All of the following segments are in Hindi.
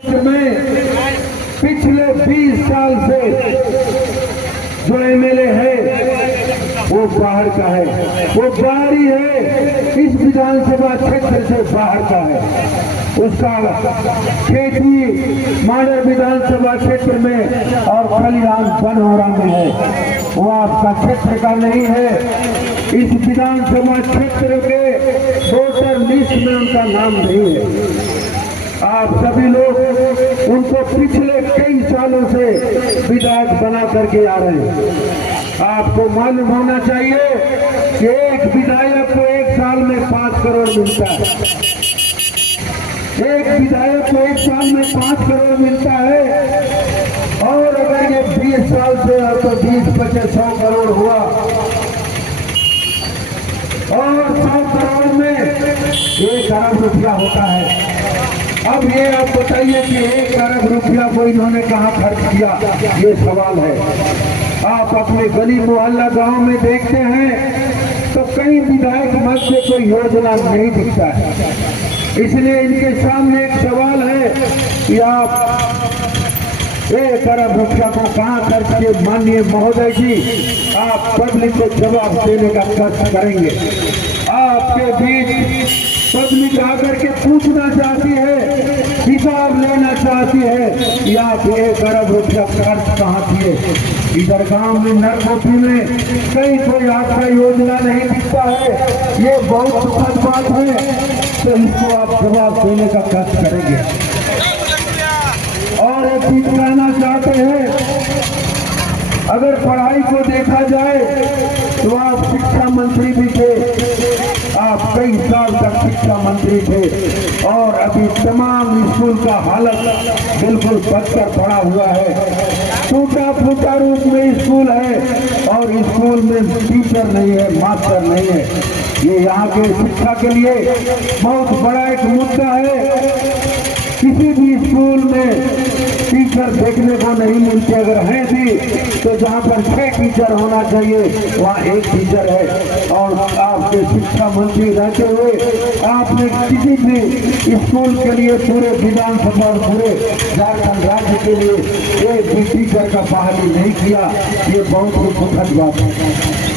में पिछले 20 साल से जो एमएलए है वो बाहर का है, वो बाहरी है, इस विधानसभा क्षेत्र से बाहर का है। उसका खेती मानव विधानसभा क्षेत्र में और खलिहान बनहोरा में है, वो आपका क्षेत्र का नहीं है। इस विधानसभा क्षेत्र के वोटर लिस्ट में उनका नाम नहीं है। आप सभी लोग उनको पिछले कई सालों से विधायक बना करके आ रहे हैं। आपको मालूम होना चाहिए कि एक विधायक को एक साल में 5 करोड़ मिलता है। एक विधायक को एक साल में 5 करोड़ मिलता है, और अगर ये 20 साल से तो 20-25-100 करोड़ हुआ, और 100 करोड़ में 1 अरब रुपया होता है। अब ये आप बताइए कि 1 अरब रुपया को इन्होंने कहाँ खर्च किया, ये सवाल है। आप अपने गली मोहल्ला गांव में देखते हैं तो कई विधायक मत से कोई योजना नहीं दिखता है। इसलिए इनके सामने एक सवाल है कि आप 1 अरब रुपया को कहाँ खर्च किए। माननीय महोदय जी, आप पब्लिक को जवाब देने का कष्ट करेंगे। आपके बीच पब्लिक आकर के पूछना चाहती है, हिसाब लेना चाहती है कि आप 1 अरब रुपया खर्च कहाँ किए। इधर गांव में नरकोटी में कहीं कोई आपका योजना नहीं दिखता है, ये बहुत दुखद बात है। तो इसको आप जवाब देने का कष्ट करेंगे। और एक चीज कहना चाहते हैं, अगर पढ़ाई को देखा जाए तो आप शिक्षा मंत्री भी थे, आप कई साल तक शिक्षा मंत्री थे, और अभी तमाम स्कूल का हालत बिल्कुल बदतर पड़ा हुआ है। टूटा फूटा रूप में स्कूल है, और स्कूल में टीचर नहीं है, मास्टर नहीं है। ये यहाँ के शिक्षा के लिए बहुत बड़ा एक मुद्दा है। किसी भी स्कूल में टीचर देखने को नहीं मिलते, अगर हैं भी तो जहाँ पर 6 टीचर होना चाहिए वहाँ 1 टीचर है। और आपके शिक्षा मंत्री रहते हुए आपने किसी भी स्कूल के लिए पूरे विधानसभा और पूरे झारखंड राज्य के लिए एक भी टीचर का बहाली नहीं किया। ये बहुत ही दुखद बात है।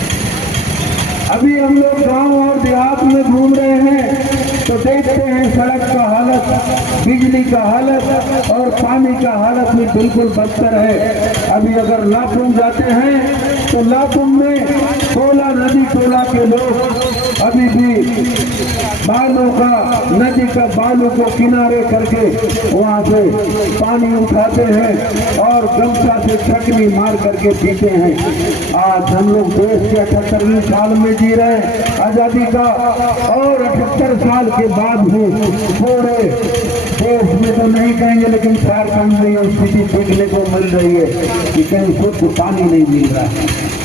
अभी हम लोग गांव और देहात में घूम रहे हैं तो देखते हैं सड़क का हालत, बिजली का हालत और पानी का हालत में बिल्कुल बदतर है। अभी अगर लाखुम जाते हैं तो लाखुम में टोला नदी टोला के लोग अभी भी बालू का नदी का बालू को किनारे करके वहाँ से पानी उठाते हैं और गमछा से छकनी मार करके पीते हैं। आज हम लोग देश के 78वें साल में जी रहे हैं आजादी का, और 78 साल के बाद भी पूरे देश में तो नहीं कहेंगे लेकिन झारखंड में ये स्थिति देखने को मिल रही है कि कहीं शुद्ध पानी नहीं मिल रहा है।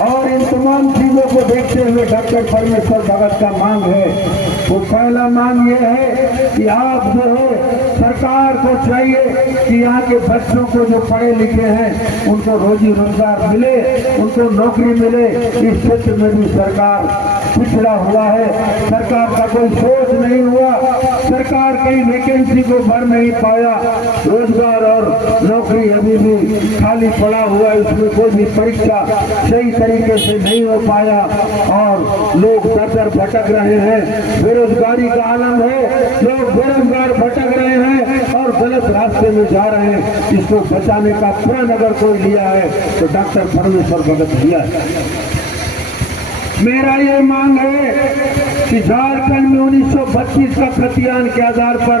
और इन तमाम चीजों को देखते हुए डॉक्टर परमेश्वर भगत का मांग है, वो पहला मांग ये है कि आप जो है सरकार को चाहिए कि यहाँ के बच्चों को जो पढ़े लिखे हैं उनको रोजी रोजगार मिले, उनको नौकरी मिले। इस क्षेत्र में भी सरकार पिछड़ा हुआ है, सरकार का कोई सोच नहीं हुआ, सरकार कई वैकेंसी को भर नहीं पाया, रोजगार और नौकरी अभी भी खाली पड़ा हुआ है, उसमें कोई भी परीक्षा सही तरीके से नहीं हो पाया और लोग दर भटक रहे हैं। बेरोजगारी का आलम है, लोग बेरोजगार भटक रहे हैं और गलत रास्ते में जा रहे हैं। इसको बचाने का प्रण अगर कोई लिया है तो डॉक्टर परमेश्वर भगत लिया है। मेरा ये मांग है कि झारखंड में 1932 का खतियान के आधार पर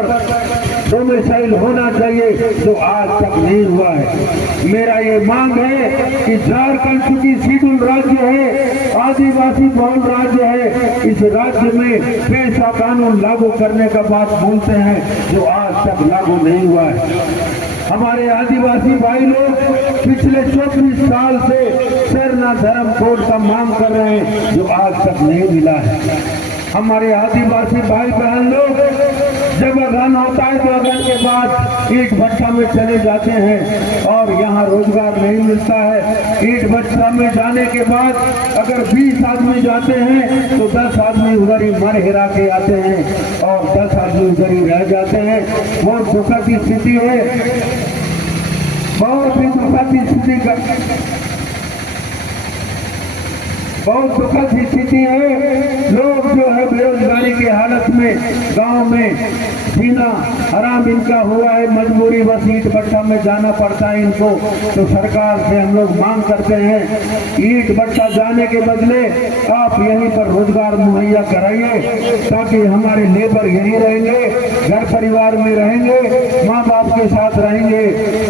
डोमिसाइल होना चाहिए, जो आज तक नहीं हुआ है। मेरा ये मांग है कि झारखंड चूंकि शेड्यूल राज्य है, आदिवासी बहुल राज्य है, इस राज्य में पेशा कानून लागू करने का बात बोलते हैं जो आज तक लागू नहीं हुआ है। हमारे आदिवासी भाई लोग पिछले 24 साल से सरना धर्म कोड का मांग कर रहे हैं जो आज तक नहीं मिला है। हमारे आदिवासी भाई बहन लोग जब अगन होता है तो अगन के बाद ईंट भट्टा में चले जाते हैं और यहाँ रोजगार नहीं मिलता है। ईंट भट्टा में जाने के बाद अगर 20 आदमी जाते हैं तो 10 आदमी उधर ही मर हिरा के आते हैं और 10 आदमी उधर ही रह जाते हैं। बहुत दुखद की स्थिति है, बहुत ही दुखद की स्थिति का बहुत दुखद स्थिति है। लोग जो है बेरोजगारी की हालत में गांव में जीना हराम इनका हुआ है, मजबूरी बस ईंट भट्टा में जाना पड़ता है इनको। तो सरकार से हम लोग मांग करते हैं ईंट भट्टा जाने के बदले आप यहीं पर रोजगार मुहैया कराइए, ताकि हमारे लेबर यहीं रहेंगे, घर परिवार में रहेंगे, माँ बाप के साथ रहेंगे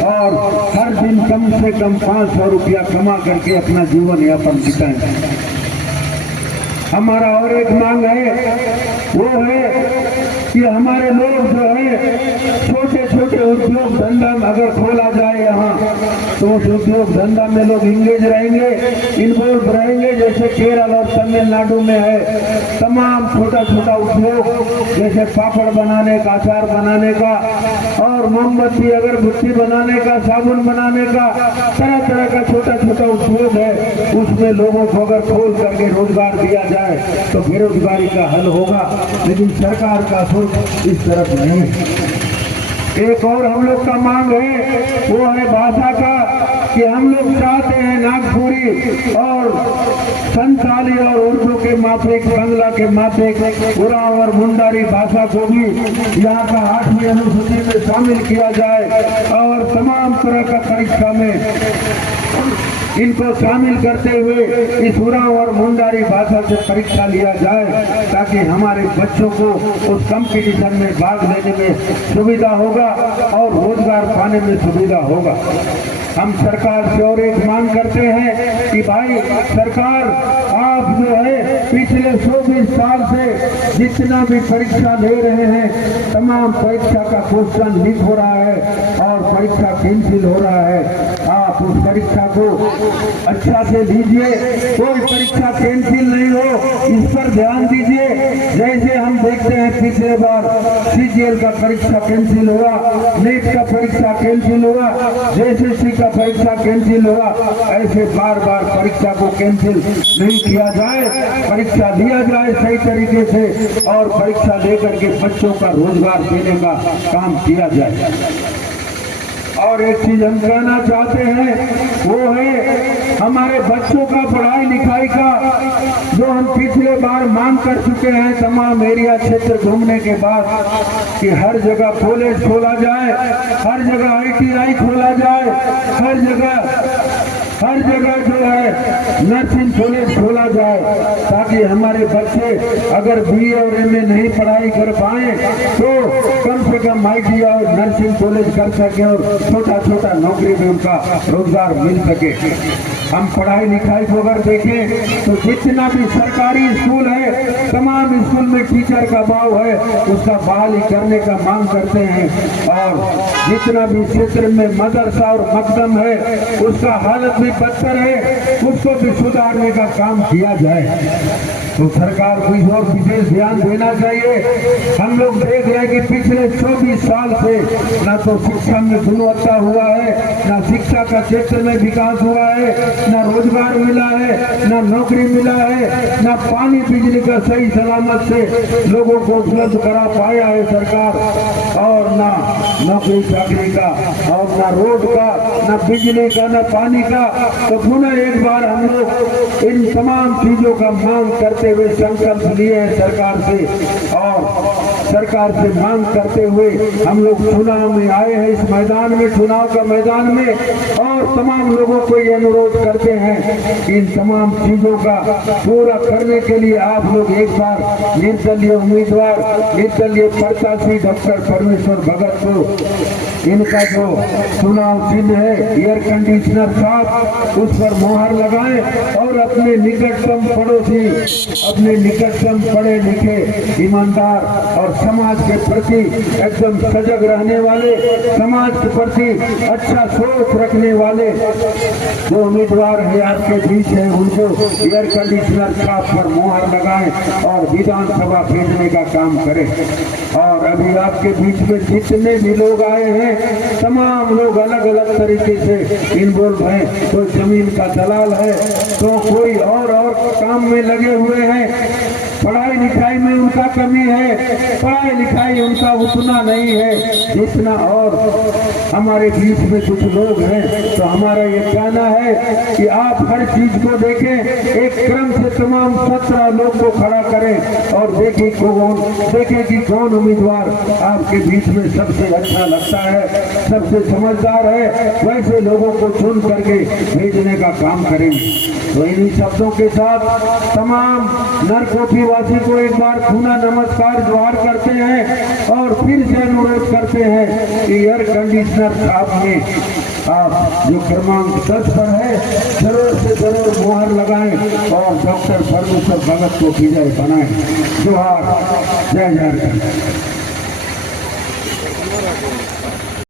और हर दिन कम से कम 500 रुपया कमा करके अपना जीवन यापन बिताएंगे। हमारा और एक मांग है, वो है कि हमारे लोग जो है छोटे छोटे उद्योग धंधा अगर खोला जाए यहाँ, तो उस उद्योग धंधा में लोग इंगेज रहेंगे, इन्वॉल्व रहेंगे। जैसे केरल और तमिलनाडु में है तमाम छोटा छोटा उद्योग, जैसे पापड़ बनाने का, अचार बनाने का और मोमबत्ती अगरबत्ती बनाने का, साबुन बनाने का, तरह तरह का छोटा छोटा उद्योग है। उसमें लोगों को अगर खोल करके रोजगार दिया जाए तो बेरोजगारी का हल होगा, लेकिन सरकार का सोच इस तरफ नहीं है। एक और हम लोग का मांग है, वो है भाषा का, कि हम लोग चाहते हैं नागपुरी और संथाली और उर्दू के माफिक, बांग्ला के माफिक, उरांव और मुंडारी भाषा को भी यहाँ का 8वीं अनुसूची में शामिल किया जाए और तमाम तरह का परीक्षा में इनको शामिल करते हुए इस उरांव और मुंडारी भाषा से परीक्षा लिया जाए, ताकि हमारे बच्चों को उस कंपटीशन में भाग लेने में सुविधा होगा और रोजगार पाने में सुविधा होगा। हम सरकार से और एक मांग करते हैं कि भाई सरकार, आप जो है पिछले 24 साल से जितना भी परीक्षा ले रहे हैं, तमाम परीक्षा का क्वेश्चन लीक हो रहा है और परीक्षा कैंसिल हो रहा है। आप उस परीक्षा को अच्छा से लीजिए, कोई परीक्षा कैंसिल नहीं हो, इस पर ध्यान दीजिए। जैसे हम देखते हैं पिछले बार CGL का परीक्षा कैंसिल हुआ, नीट का परीक्षा कैंसिल हुआ, JSSC का परीक्षा कैंसिल हुआ, ऐसे बार बार परीक्षा को कैंसिल नहीं किया जाए, परीक्षा लिया जाए सही तरीके से और परीक्षा लेकर के बच्चों का रोजगार देने का काम किया जाए। और एक चीज हम कहना चाहते हैं, वो है हमारे बच्चों का पढ़ाई लिखाई का, जो हम पिछले बार मांग कर चुके हैं तमाम एरिया क्षेत्र घूमने के बाद, कि हर जगह कॉलेज खोला जाए, हर जगह ITI खोला जाए, हर जगह जो है नर्सिंग कॉलेज खोला जाए, ताकि हमारे बच्चे अगर BA और MA नहीं पढ़ाई कर पाए तो कम से कम ITI और नर्सिंग कॉलेज कर सके और छोटा छोटा नौकरी में उनका रोजगार मिल सके। हम पढ़ाई लिखाई को अगर देखें तो जितना भी सरकारी स्कूल है, तमाम स्कूल में टीचर का अभाव है, उसका बहाली करने का मांग करते हैं। और जितना भी क्षेत्र में मदरसा और मकदम है, उसका हालत भी बदतर है, उसको भी सुधारने का काम किया जाए। तो सरकार को इस और विशेष ध्यान देना चाहिए। हम लोग देख रहे हैं कि पिछले 24 साल से न तो शिक्षा में गुणवत्ता हुआ है, न शिक्षा का क्षेत्र में विकास हुआ है, न रोजगार मिला है, न नौकरी मिला है, न पानी बिजली का सही सलामत से लोगों को उपलब्ध करा पाया है सरकार, और न नौकरी चाकरी का, और न रोड का, न बिजली का, न पानी का। तो पुनः एक बार हम लोग इन तमाम चीजों का मांग करते हुए संकल्प लिए हैं सरकार से, और सरकार से मांग करते हुए हम लोग चुनाव में आए हैं, इस मैदान में, चुनाव का मैदान में, और तमाम लोगों को ये अनुरोध करते हैं कि इन तमाम चीजों का पूरा करने के लिए आप लोग एक बार निर्दलीय उम्मीदवार, निर्दलीय प्रत्याशी डॉक्टर परमेश्वर भगत को, इनका जो चुनाव चिन्ह है एयर कंडीशनर साहब, उस पर मोहर लगाएं और अपने निकटतम पड़ोसी, अपने निकटतम पढ़े लिखे, ईमानदार और समाज के प्रति एकदम सजग रहने वाले, समाज के प्रति अच्छा सोच रखने वाले जो उम्मीदवार है आपके बीच है, उनको एयर कंडीशनर छाप पर मुहर लगाएं और विधानसभा भेजने का काम करें। और अभी आपके बीच में जितने भी लोग आए हैं, तमाम लोग अलग अलग तरीके से इन्वॉल्व हैं। कोई जमीन का दलाल है, तो कोई और काम में लगे हुए हैं। पढ़ाई लिखाई में उनका कमी है, पढ़ाई लिखाई उनका उतना नहीं है जितना और हमारे बीच में कुछ लोग हैं। तो हमारा ये कहना है कि आप हर चीज को देखें, एक क्रम से तमाम 17 लोग को खड़ा करें और देखें कि कौन उम्मीदवार आपके बीच में सबसे अच्छा लगता है, सबसे समझदार है, वैसे लोगों को चुन करके भेजने का काम करेंगे। तो इन्हीं शब्दों के साथ तमाम नरकोठी वासी को एक बार पुनः नमस्कार जोहार करते हैं और फिर से अनुरोध करते हैं कि एयर कंडीशनर छाप में आप जो क्रमांक 10 पर है जरूर से जरूर मुहर लगाएं और डॉक्टर परमेश्वर भगत को विजय बनाएं। जोहार, जय झारखंड।